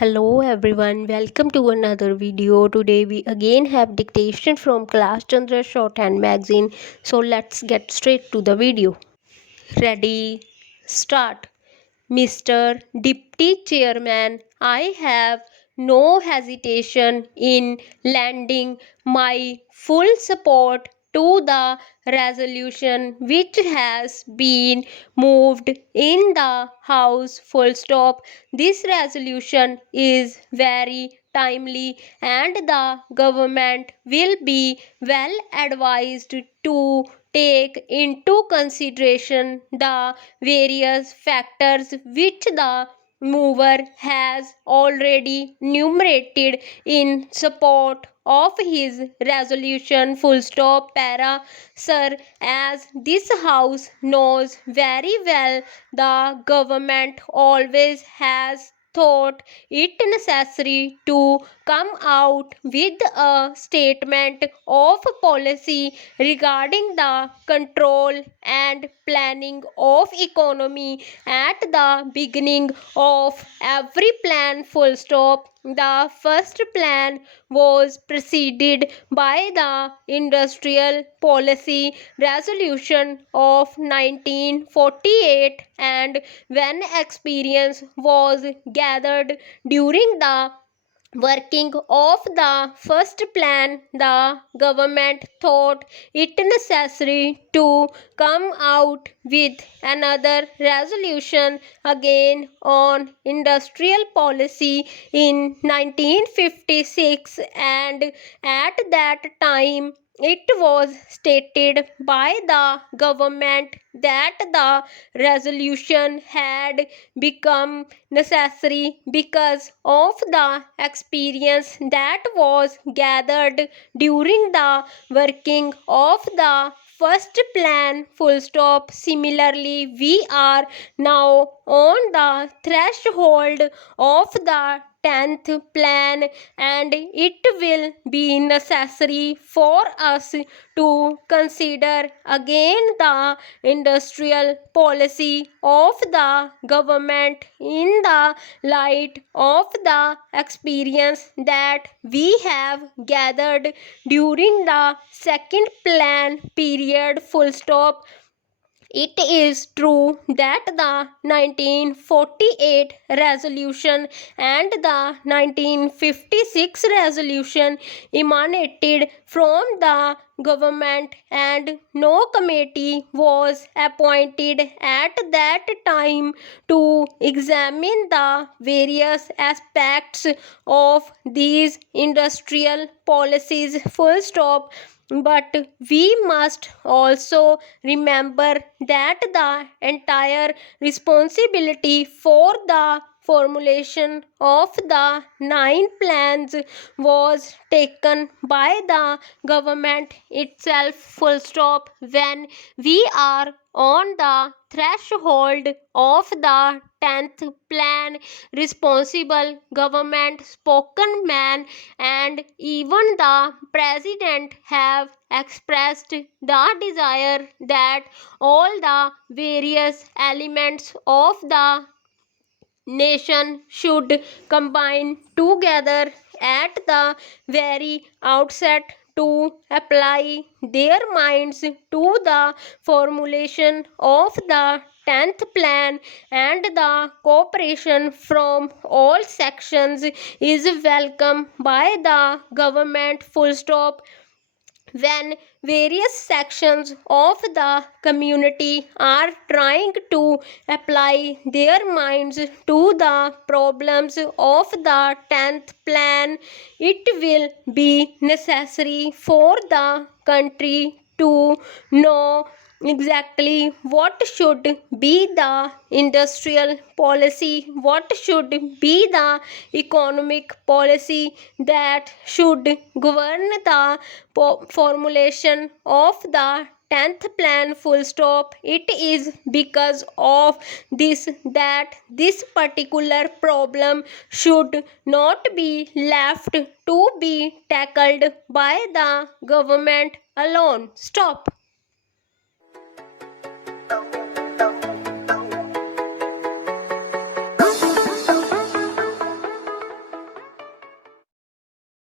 Hello everyone, welcome to another video. Today we again have dictation from Class Chandra Shorthand Magazine. So let's get straight to the video. Ready? Start. Mr. Deputy Chairman, I have no hesitation in lending my full support to the resolution which has been moved in the House. Full stop. This resolution is very timely and the government will be well advised to take into consideration the various factors which the mover has already enumerated in support of his resolution. Full stop. Para. Sir, as this house knows very well, the government always has thought it necessary to come out with a statement of policy regarding the control and planning of economy at the beginning of every plan. Full stop. The first plan was preceded by the Industrial Policy Resolution of 1948, and when experience was gathered during the working of the first plan, the government thought it necessary to come out with another resolution again on industrial policy in 1956, and at that time it was stated by the government that the resolution had become necessary because of the experience that was gathered during the working of the first plan. Full stop. Similarly, we are now on the threshold of the 10th plan, and it will be necessary for us to consider again the industrial policy of the government in the light of the experience that we have gathered during the second plan period. Full stop. It is true that the 1948 resolution and the 1956 resolution emanated from the government, and no committee was appointed at that time to examine the various aspects of these industrial policies. Full stop. But we must also remember that the entire responsibility for the formulation of the 9 plans was taken by the government itself. Full stop. When we are on the threshold of the 10th plan, responsible government spokesman and even the president have expressed the desire that all the various elements of the nation should combine together at the very outset to apply their minds to the formulation of the 10th plan, and the cooperation from all sections is welcome by the government. Full stop. When various sections of the community are trying to apply their minds to the problems of the 10th plan, it will be necessary for the country to know exactly what should be the industrial policy, what should be the economic policy that should govern the formulation of the 10th plan. Full stop. It is because of this that this particular problem should not be left to be tackled by the government alone. Stop.